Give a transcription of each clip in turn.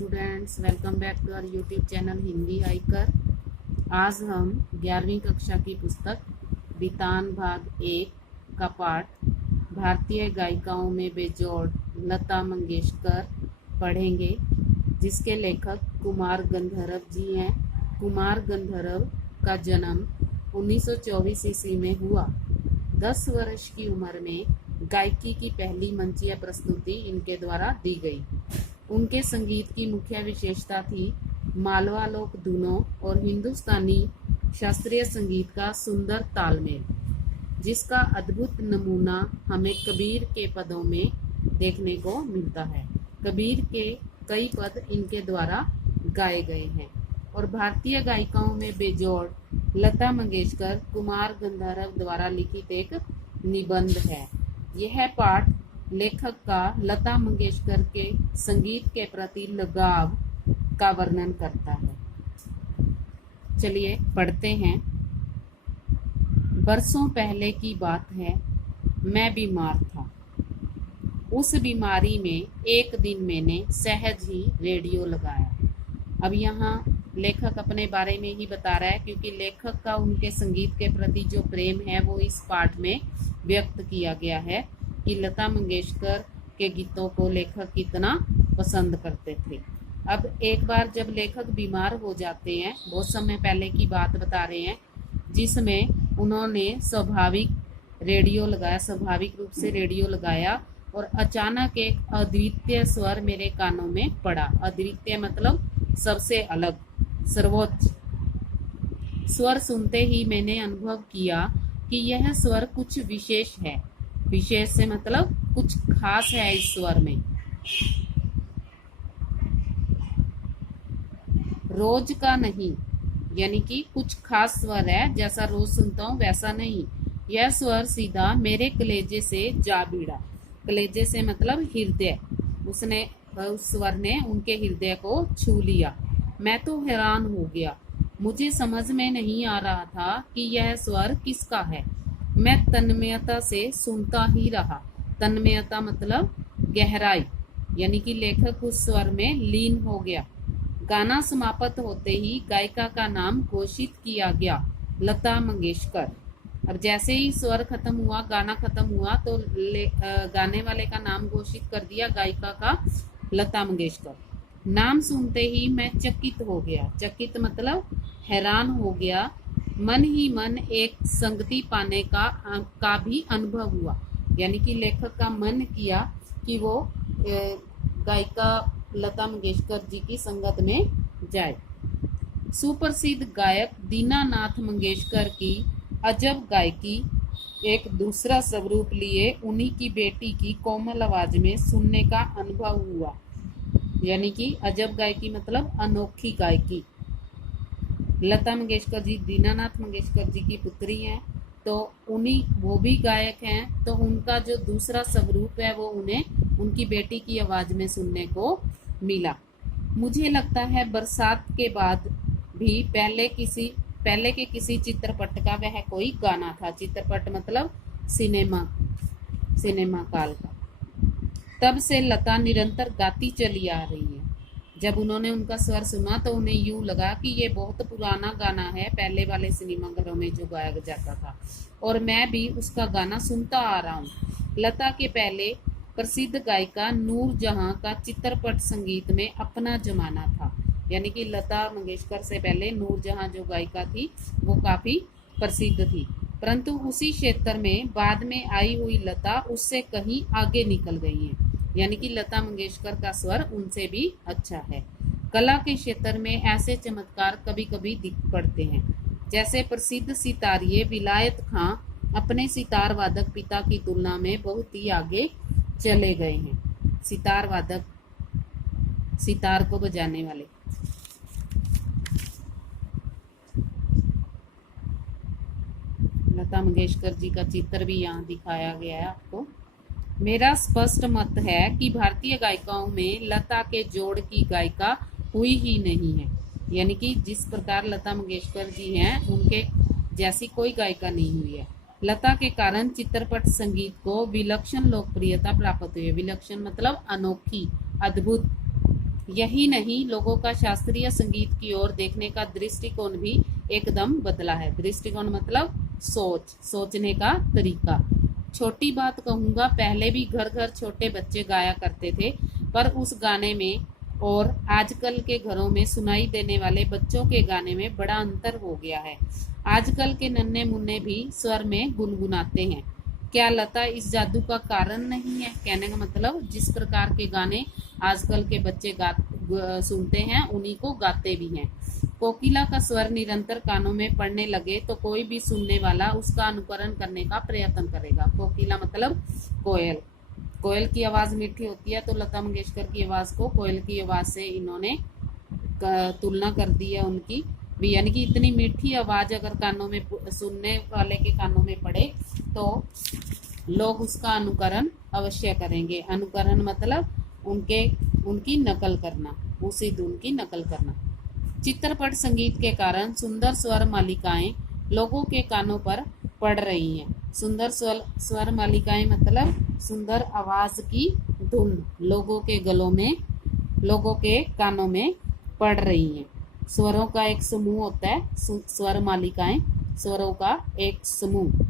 Students, welcome back to our YouTube channel Hindi आइकर। आज हम 11वीं कक्षा की पुस्तक बितान भाग 1 का पाठ भारतीय गायिकाओं में बेजोड़ लता मंगेशकर पढ़ेंगे, जिसके लेखक कुमार गंधर्व जी हैं। कुमार गंधर्व का जन्म 1924 ईस्वी में हुआ। 10 वर्ष की उम्र में गायकी की पहली मंचीय प्रस्तुति इनके द्वारा दी गई। उनके संगीत की मुख्य विशेषता थी मालवा लोक धुनों और हिंदुस्तानी शास्त्रीय संगीत का सुंदर तालमेल, जिसका अद्भुत नमूना हमें कबीर के पदों में देखने को मिलता है। कबीर के कई पद इनके द्वारा गाए गए हैं और भारतीय गायिकाओं में बेजोड़ लता मंगेशकर कुमार गंधर्व द्वारा लिखित एक निबंध है। यह पाठ लेखक का लता मंगेशकर के संगीत के प्रति लगाव का वर्णन करता है। चलिए पढ़ते हैं। बरसों पहले की बात है, मैं बीमार था। उस बीमारी में एक दिन मैंने सहज ही रेडियो लगाया। अब यहाँ लेखक अपने बारे में ही बता रहा है, क्योंकि लेखक का उनके संगीत के प्रति जो प्रेम है वो इस पाठ में व्यक्त किया गया है कि लता मंगेशकर के गीतों को लेखक कितना पसंद करते थे। अब एक बार जब लेखक बीमार हो जाते हैं, बहुत समय पहले की बात बता रहे हैं, जिसमें उन्होंने स्वाभाविक रूप से रेडियो लगाया और अचानक एक अद्वितीय स्वर मेरे कानों में पड़ा। अद्वितीय मतलब सबसे अलग, सर्वोच्च स्वर सुनते ही मैंने अनुभव किया कि यह स्वर कुछ विशेष है। विशेष से मतलब कुछ खास है इस स्वर में। रोज का नहीं, यानी कि कुछ खास स्वर है, जैसा रोज सुनता हूँ वैसा नहीं। यह स्वर सीधा मेरे कलेजे से जा भिड़ा। कलेजे से मतलब हृदय। उस स्वर ने उनके हृदय को छू लिया। मैं तो हैरान हो गया। मुझे समझ में नहीं आ रहा था कि यह स्वर किसका है। मैं तन्मयता से सुनता ही रहा। तन्मयता मतलब गहराई, यानी कि लेखक उस स्वर में लीन हो गया। गाना समाप्त होते ही गायिका का नाम घोषित किया गया, लता मंगेशकर। अब जैसे ही स्वर खत्म हुआ, गाना खत्म हुआ, तो गाने वाले का नाम घोषित कर दिया, गायिका का लता मंगेशकर। नाम सुनते ही मैं चकित हो गया। चकित मतलब हैरान हो गया। मन ही मन एक संगति पाने का भी अनुभव हुआ, यानी कि लेखक का मन किया कि वो गायिका लता मंगेशकर जी की संगत में जाए। सुप्रसिद्ध गायक दीनानाथ मंगेशकर की अजब गायकी एक दूसरा स्वरूप लिए उन्हीं की बेटी की कोमल आवाज में सुनने का अनुभव हुआ। यानी कि अजब गायकी मतलब अनोखी गायकी। लता मंगेशकर जी दीनानाथ मंगेशकर जी की पुत्री हैं, तो वो भी गायक हैं, तो उनका जो दूसरा स्वरूप है वो उन्हें उनकी बेटी की आवाज में सुनने को मिला। मुझे लगता है बरसात के बाद भी पहले के किसी चित्रपट का वह कोई गाना था। चित्रपट मतलब सिनेमा काल का। तब से लता निरंतर गाती चली आ रही है। जब उन्होंने उनका स्वर सुना तो उन्हें यूं लगा कि ये बहुत पुराना गाना है, पहले वाले सिनेमा घरों में जो गाया जाता था, और मैं भी उसका गाना सुनता आ रहा हूँ। लता के पहले प्रसिद्ध गायिका नूर जहां का चित्रपट संगीत में अपना जमाना था। यानी कि लता मंगेशकर से पहले नूर जहां जो गायिका थी वो काफी प्रसिद्ध थी, परंतु उसी क्षेत्र में बाद में आई हुई लता उससे कहीं आगे निकल गई है। यानी कि लता मंगेशकर का स्वर उनसे भी अच्छा है। कला के क्षेत्र में ऐसे चमत्कार कभी कभी दिख पड़ते हैं, जैसे प्रसिद्ध सितारिये विलायत खां अपने सितार वादक पिता की तुलना में बहुत ही आगे चले गए हैं। सितार वादक, सितार को बजाने वाले। लता मंगेशकर जी का चित्र भी यहाँ दिखाया गया है आपको। मेरा स्पष्ट मत है कि भारतीय गायिकाओं में लता के जोड़ की गायिका हुई ही नहीं है। यानी कि जिस प्रकार लता मंगेशकर जी हैं, उनके जैसी कोई गायिका नहीं हुई है। लता के कारण चित्रपट संगीत को विलक्षण लोकप्रियता प्राप्त हुई है। विलक्षण मतलब अनोखी, अद्भुत। यही नहीं, लोगों का शास्त्रीय संगीत की ओर देखने का दृष्टिकोण भी एकदम बदला है। दृष्टिकोण मतलब सोचने का तरीका। छोटी बात कहूंगा, पहले भी घर घर छोटे बच्चे गाया करते थे, पर उस गाने में और आजकल के घरों में सुनाई देने वाले बच्चों के गाने में बड़ा अंतर हो गया है। आजकल के नन्हे मुन्ने भी स्वर में गुनगुनाते हैं। क्या लता इस जादू का कारण नहीं है? कहने का मतलब जिस प्रकार के गाने आजकल के बच्चे सुनते हैं, उन्हीं को गाते भी हैं। कोकिला का स्वर निरंतर कानों में पड़ने लगे तो कोई भी सुनने वाला उसका अनुकरण करने का प्रयत्न करेगा। कोकिला मतलब कोयल। कोयल की आवाज मीठी होती है, तो लता मंगेशकर की आवाज को कोयल की आवाज से इन्होंने तुलना कर दी है उनकी भी। यानी कि इतनी मीठी आवाज अगर कानों में, सुनने वाले के कानों में पड़े तो लोग उसका अनुकरण अवश्य करेंगे। अनुकरण मतलब उनकी नकल करना, उसी धुन की नकल करना। चित्रपट संगीत के कारण सुंदर स्वर मालिकाएं लोगों के कानों पर पड़ रही हैं। सुंदर स्वर मालिकाएं मतलब सुंदर आवाज की धुन लोगों के गलों में, लोगों के कानों में पड़ रही हैं। स्वरों का एक समूह होता है, स्वर मालिकाएं, स्वरों का एक समूह।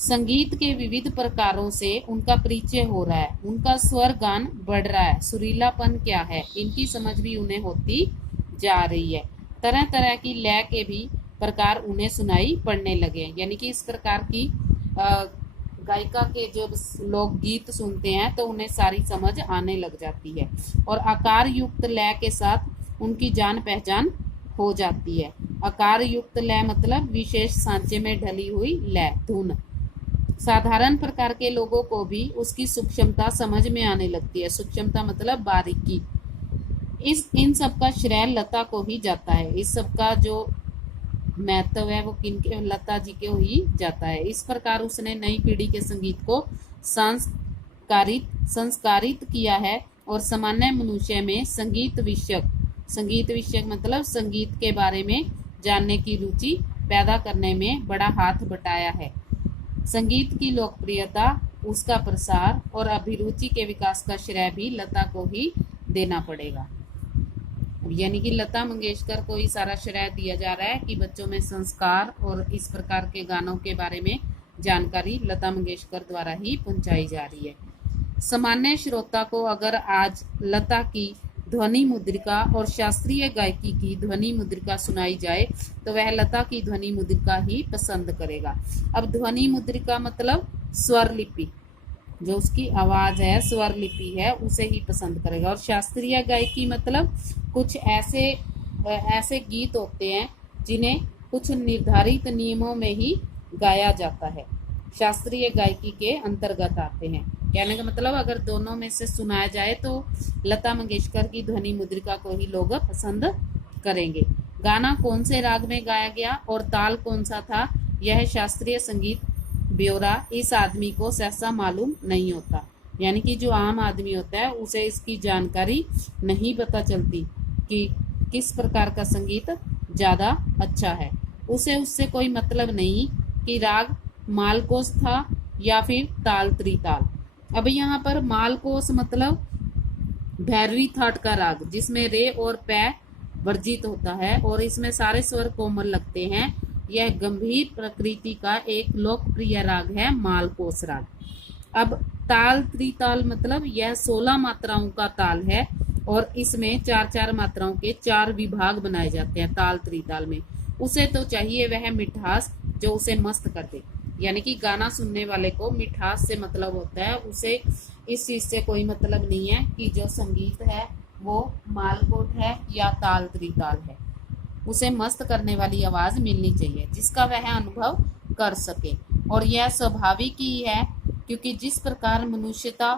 संगीत के विविध प्रकारों से उनका परिचय हो रहा है, उनका स्वर गान बढ़ रहा है। सुरीलापन क्या है, इनकी समझ भी उन्हें होती जा रही है। तरह तरह की लय के भी प्रकार उन्हें सुनाई पड़ने लगे। यानी कि इस प्रकार की गायिका के जो लोग गीत सुनते हैं तो उन्हें सारी समझ आने लग जाती है, और आकार युक्त लय के साथ उनकी जान पहचान हो जाती है। आकार युक्त लय मतलब विशेष सांचे में ढली हुई लय, धुन। साधारण प्रकार के लोगों को भी उसकी सूक्ष्मता समझ में आने लगती है। सूक्ष्मता मतलब बारीकी। इन सब का श्रेय लता को ही जाता है। इस सब का जो महत्व है वो किनके, लता जी के ही जाता है। इस प्रकार उसने नई पीढ़ी के संगीत को संस्कारित किया है और सामान्य मनुष्य में संगीत विषयक मतलब संगीत के बारे में जानने की रुचि पैदा करने में बड़ा हाथ बटाया है। संगीत की लोकप्रियता, उसका प्रसार और अभिरुचि के विकास का श्रेय भी लता को ही देना पड़ेगा। यानी कि लता मंगेशकर को ही सारा श्रेय दिया जा रहा है कि बच्चों में संस्कार और इस प्रकार के गानों के बारे में जानकारी लता मंगेशकर द्वारा ही पहुंचाई जा रही है। सामान्य श्रोता को अगर आज लता की ध्वनि मुद्रिका और शास्त्रीय गायकी की ध्वनि मुद्रिका सुनाई जाए तो वह लता की ध्वनि मुद्रिका ही पसंद करेगा। अब ध्वनि मुद्रिका मतलब स्वर लिपि, जो उसकी आवाज है, स्वर लिपि है, उसे ही पसंद करेगा। और शास्त्रीय गायकी मतलब कुछ ऐसे गीत होते हैं जिन्हें कुछ निर्धारित नियमों में ही गाया जाता है, शास्त्रीय गायकी के अंतर्गत आते हैं। कहने का मतलब अगर दोनों में से सुनाया जाए तो लता मंगेशकर की ध्वनि मुद्रिका को ही लोग पसंद करेंगे। गाना कौन से राग में गाया गया और ताल कौन सा था, यह शास्त्रीय संगीत ब्यौरा इस आदमी को सहसा मालूम नहीं होता। यानी कि जो आम आदमी होता है उसे इसकी जानकारी नहीं पता चलती कि किस प्रकार का संगीत ज्यादा अच्छा है। उसे उससे कोई मतलब नहीं कि राग मालकोस था या फिर ताल त्रिताल। अब यहाँ पर मालकोस मतलब भैरवी थाट का राग, जिसमें रे और पै वर्जित होता है और इसमें सारे स्वर कोमल लगते हैं। यह गंभीर प्रकृति का एक लोकप्रिय राग है, मालकोस राग। अब ताल त्रिताल मतलब यह 16 मात्राओं का ताल है और इसमें 4-4 मात्राओं के 4 विभाग बनाए जाते हैं ताल त्रिताल में। उसे तो चाहिए वह मिठास जो उसे मस्त कर दे। यानी कि गाना सुनने वाले को मिठास से मतलब होता है, उसे इस चीज से कोई मतलब नहीं है कि जो संगीत है वो मालकोट है या ताल त्रिताल है। उसे मस्त करने वाली आवाज मिलनी चाहिए जिसका वह अनुभव कर सके। और यह स्वाभाविक ही है क्योंकि जिस प्रकार मनुष्यता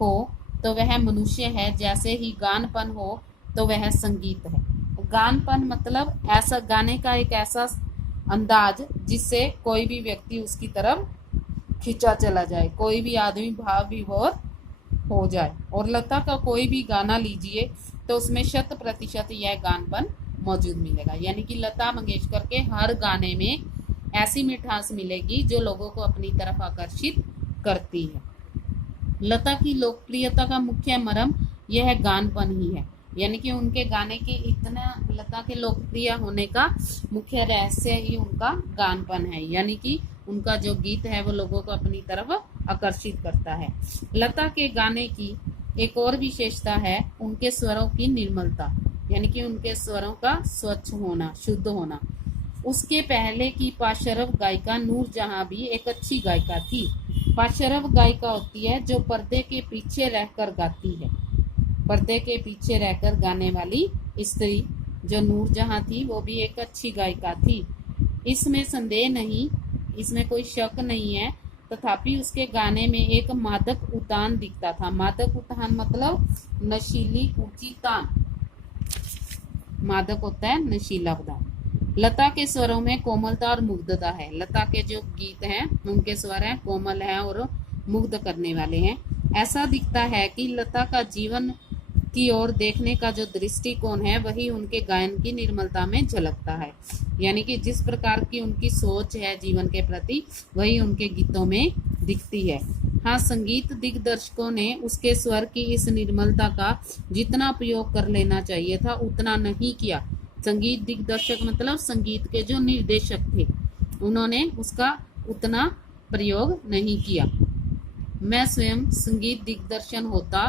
हो तो वह मनुष्य है, जैसे ही गानपन हो तो वह संगीत है। गानपन मतलब ऐसा गाने का एक ऐसा अंदाज जिससे कोई भी व्यक्ति उसकी तरफ खींचा चला जाए, कोई भी आदमी भाव विभोर हो जाए। और लता का कोई भी गाना लीजिए तो उसमें 100% यह गानपन मौजूद मिलेगा। यानी कि लता मंगेशकर के हर गाने में ऐसी मिठास मिलेगी जो लोगों को अपनी तरफ आकर्षित करती है। लता की लोकप्रियता का मुख्य मर्म यह गानपन ही है। यानी कि उनके गाने के इतना लता के लोकप्रिय होने का मुख्य रहस्य ही उनका गानपन है। यानी कि उनका जो गीत है वो लोगों को अपनी तरफ आकर्षित करता है। लता के गाने की एक और विशेषता है उनके स्वरों की निर्मलता, यानी कि उनके स्वरों का स्वच्छ होना, शुद्ध होना। उसके पहले की पाशरव गायिका नूरजहां भी एक अच्छी गायिका थी। पाशरव गायिका होती है जो पर्दे के पीछे रहकर गाती है। पर्दे के पीछे रहकर गाने वाली स्त्री जो नूरजहां थी वो भी एक अच्छी गायिका थी, इसमें संदेह नहीं, इसमें कोई शक नहीं है। तथापि उसके गाने में एक मादक उतान दिखता था। मादक उतान मतलब नशीली ऊंची तान। मादक होता है नशीला पदार्थ। लता के स्वरों में कोमलता और मुग्धता है। लता के जो गीत हैं उनके स्वर हैं कोमल हैं और मुग्ध करने वाले हैं। ऐसा दिखता है कि लता का जीवन की ओर देखने का जो दृष्टिकोण है वही उनके गायन की निर्मलता में झलकता है। यानी कि जिस प्रकार की उनकी सोच है जीवन के प्रति वही उनके गीतों में दिखती है। हाँ, संगीत दिग्दर्शकों ने उसके स्वर की इस निर्मलता का जितना उपयोग कर लेना चाहिए था उतना नहीं किया। संगीत दिग्दर्शक मतलब संगीत के जो निर्देशक थे, उन्होंने उसका उतना प्रयोग नहीं किया। मैं स्वयं संगीत दिग्दर्शन होता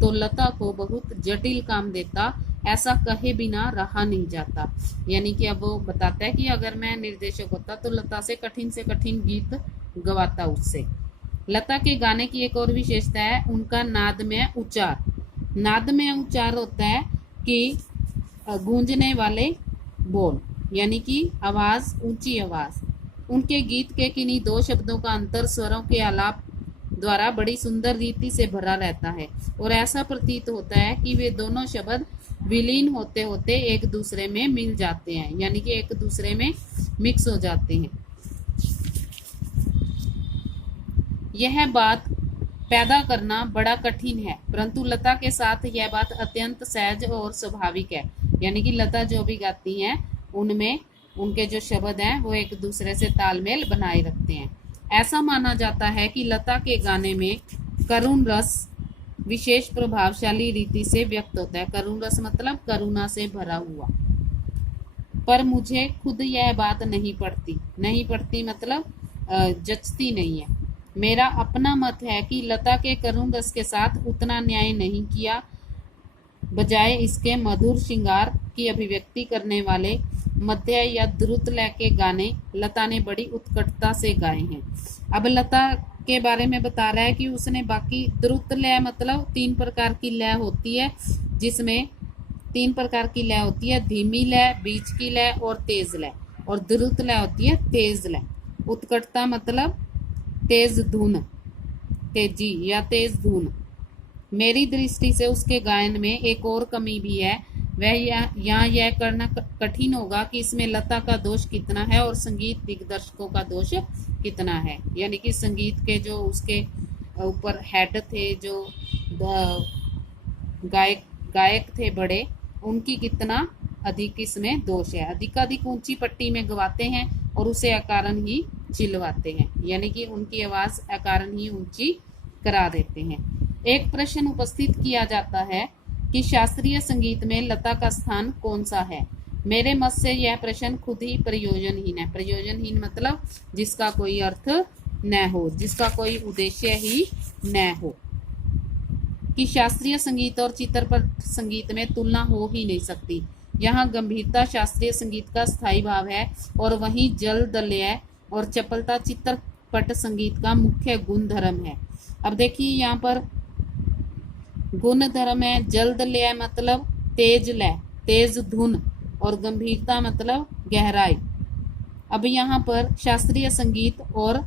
तो लता को बहुत जटिल काम देता, ऐसा कहे बिना रहा नहीं जाता। यानी कि अब वो बताता है कि अगर मैं निर्देशक होता तो लता से कठिन गीत गवाता उससे। लता के गाने की एक और विशेषता है उनका नादमय उच्चार। नादमय उच्चार होता है कि गूंजने वाले बोल, यानी कि आवाज, ऊंची आवाज। उनके गीत के किन्हीं दो शब्दों का अंतर स्वरों के आलाप द्वारा बड़ी सुंदर रीति से भरा रहता है और ऐसा प्रतीत होता है कि वे दोनों शब्द विलीन होते होते एक दूसरे में मिल जाते हैं, यानी कि एक दूसरे में मिक्स हो जाते हैं। यह बात पैदा करना बड़ा कठिन है, परंतु लता के साथ यह बात अत्यंत सहज और स्वाभाविक है। यानी कि लता जो भी गाती हैं उनमें उनके जो शब्द हैं वो एक दूसरे से तालमेल बनाए रखते हैं। ऐसा माना जाता है कि लता के गाने में करुण रस विशेष प्रभावशाली रीति से व्यक्त होता है। करुण रस मतलब करुणा से भरा हुआ। पर मुझे खुद यह बात नहीं पड़ती मतलब जचती नहीं है। मेरा अपना मत है कि लता के करुण रस के साथ उतना न्याय नहीं किया, बजाय इसके मधुर श्रृंगार की अभिव्यक्ति करने वाले मध्य या द्रुत लय के गाने लता ने बड़ी उत्कटता से गाए हैं। अब लता के बारे में बता रहा है कि उसने बाकी द्रुत लय मतलब 3 प्रकार की लय होती है, जिसमें 3 प्रकार की लय होती है, धीमी लय, बीच की लय और तेज लय। और द्रुत लय होती है तेज लय। उत्कटता मतलब तेज धुन, तेजी या तेज धुन। मेरी दृष्टि से उसके गायन में एक और कमी भी है, वह यहाँ यह करना कठिन होगा कि इसमें लता का दोष कितना है और संगीत दिग्दर्शकों का दोष कितना है। यानी कि संगीत के जो उसके ऊपर हेड थे, जो गायक थे बड़े, उनकी कितना अधिक इसमें दोष है। अधिकाधिक ऊंची पट्टी में गवाते हैं और उसे अकारण ही चिल्वाते हैं, यानी कि उनकी आवाज अकारण ही ऊंची करा देते हैं। एक प्रश्न उपस्थित किया जाता है कि शास्त्रीय संगीत में लता का स्थान कौन सा है। मेरे मत से यह प्रश्न खुद ही प्रयोजनहीन है। प्रयोजनहीन मतलब जिसका कोई अर्थ न हो, जिसका कोई उद्देश्य ही न हो। कि शास्त्रीय संगीत और चित्रपट संगीत में तुलना हो ही नहीं सकती। यहाँ गंभीरता शास्त्रीय संगीत का स्थायी भाव है और वहीं जल्द लय और चपलता चित्रपट संगीत का मुख्य गुण धर्म है। अब देखिए यहाँ पर गुण धर्म है, जल्द लय मतलब तेज लय, तेज धुन, और गंभीरता मतलब गहराई। अब यहाँ पर शास्त्रीय संगीत और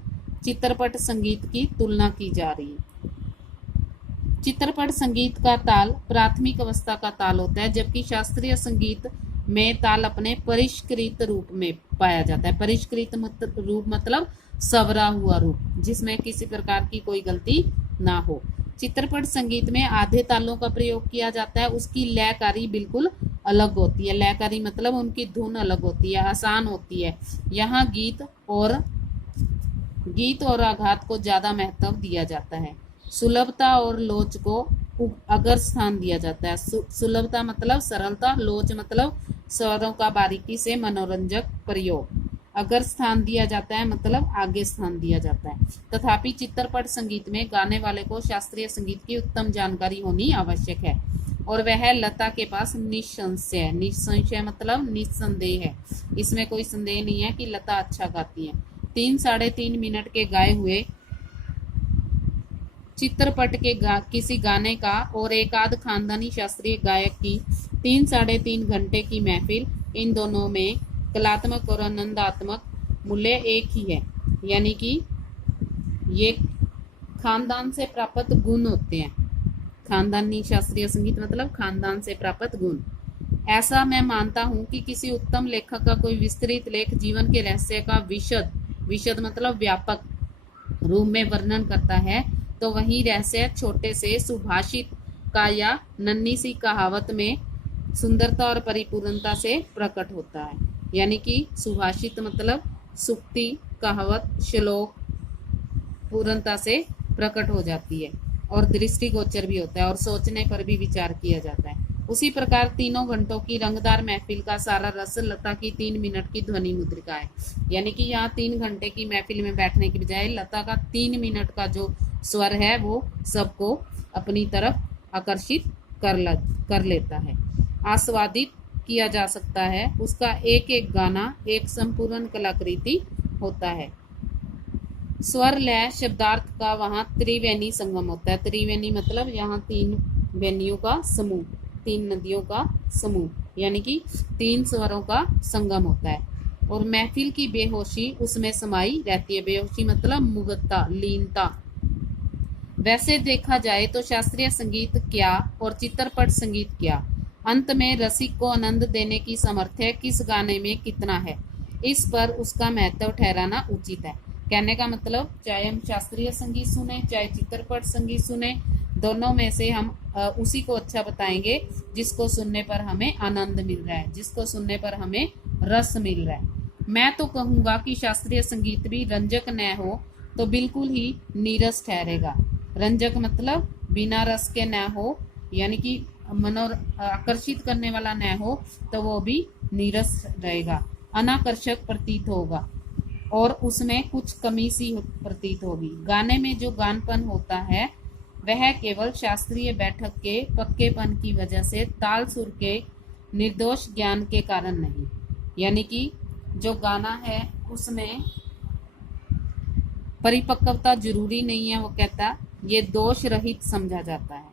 चित्रपट संगीत की तुलना की जा रही है। चित्रपट संगीत का ताल प्राथमिक अवस्था का ताल होता है, जबकि शास्त्रीय संगीत में ताल अपने परिष्कृत रूप में पाया जाता है। परिष्कृत रूप मतलब सवरा हुआ रूप, जिसमें किसी प्रकार की कोई गलती ना हो। चित्रपट संगीत में आधे तालों का प्रयोग किया जाता है, उसकी लयकारी बिल्कुल अलग होती है। लयकारी मतलब उनकी धुन अलग होती है, आसान होती है। यहाँ गीत और आघात को ज्यादा महत्व दिया जाता है। सुलभता और लोच को अगर स्थान दिया जाता है। सुलभता मतलब सरलता, लोच मतलब स्वरों का बारीकी से मनोरंजक प्रयोग। अगर स्थान दिया जाता है मतलब आगे स्थान दिया जाता है। तथापि चित्रपट संगीत में गाने वाले को शास्त्रीय संगीत की उत्तम जानकारी होनी आवश्यक है, और वह लता के पास निसंशय है। निसंशय मतलब निस्संदेह है, इसमें कोई संदेह नहीं है कि लता अच्छा गाती है। 3-3.5 मिनट के गाए हुए चित्रपट के किसी गाने का और एक आध खानदानी शास्त्रीय गायक की 3-3.5 घंटे की महफिल, इन दोनों में कलात्मक और आनंदात्मक मूल्य एक ही है। यानी कि ये खानदान से प्राप्त गुण होते हैं। खानदानी शास्त्रीय संगीत मतलब खानदान से प्राप्त गुण। ऐसा मैं मानता हूं कि किसी उत्तम लेखक का कोई विस्तृत लेख जीवन के रहस्य का विशद मतलब व्यापक रूप में वर्णन करता है, तो वही रहस्य छोटे से सुभाषित का या नन्ही सी कहावत में सुंदरता और परिपूर्णता से प्रकट होता है। यानी कि सुभाषित मतलब सुक्ति, कहावत, श्लोक पूर्णता से प्रकट हो जाती है और दृष्टिगोचर भी होता है और सोचने पर भी विचार किया जाता है। उसी प्रकार 3 घंटों की रंगदार महफिल का सारा रस लता की 3 मिनट की ध्वनि मुद्रिका है। यानी कि यहाँ 3 घंटे की महफिल में बैठने की बजाय लता का 3 मिनट का जो स्वर है वो सबको अपनी तरफ आकर्षित कर लेता है, आस्वादित किया जा सकता है। उसका एक एक गाना एक संपूर्ण कलाकृति होता है। स्वर लय शब्दार्थ का वहाँ त्रिवेणी संगम होता है। त्रिवेणी मतलब यहाँ 3 वेणियों का समूह, 3 नदियों का समूह, यानी कि 3 स्वरों का संगम होता है। और महफिल की बेहोशी उसमें समाई रहती है। बेहोशी मतलब मुग्धता, लीनता। वैसे देखा जाए तो शास्त्रीय संगीत क्या और चित्रपट संगीत क्या, अंत में रसिक को आनंद देने की सामर्थ्य किस गाने में कितना है, इस पर उसका महत्व ठहराना उचित है। कहने का मतलब चाहे हम शास्त्रीय संगीत सुने चाहे चित्रपट संगीत सुने, दोनों में से हम उसी को अच्छा बताएंगे जिसको सुनने पर हमें आनंद मिल रहा है, जिसको सुनने पर हमें रस मिल रहा है। मैं तो कहूँगा कि शास्त्रीय संगीत भी रंजक न हो तो बिल्कुल ही नीरस ठहरेगा। रंजक मतलब बिना रस के न हो, यानी कि आकर्षित करने वाला न हो तो वो भी नीरस रहेगा, अनाकर्षक प्रतीत होगा और उसमें कुछ कमी सी प्रतीत होगी। गाने में जो गानपन होता है वह केवल शास्त्रीय बैठक के पक्केपन की वजह से, ताल सुर के निर्दोष ज्ञान के कारण नहीं। यानी कि जो गाना है उसमें परिपक्वता जरूरी नहीं है, वो कहता ये दोष रहित समझा जाता है।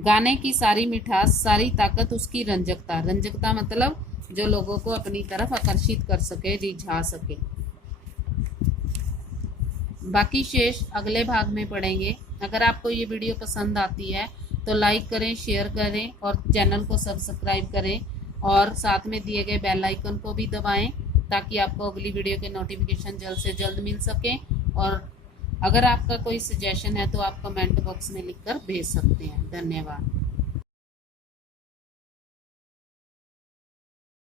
गाने की सारी मिठास, सारी ताकत उसकी रंजकता। रंजकता मतलब जो लोगों को अपनी तरफ आकर्षित कर सके, रिझा सके। बाकी शेष अगले भाग में पढ़ेंगे। अगर आपको ये वीडियो पसंद आती है तो लाइक करें, शेयर करें और चैनल को सब्सक्राइब करें और साथ में दिए गए बेल आइकन को भी दबाएं ताकि आपको अगली वीडियो के नोटिफिकेशन जल्द से जल्द मिल सके। और अगर आपका कोई सजेशन है तो आप कमेंट बॉक्स में लिखकर भेज सकते हैं। धन्यवाद।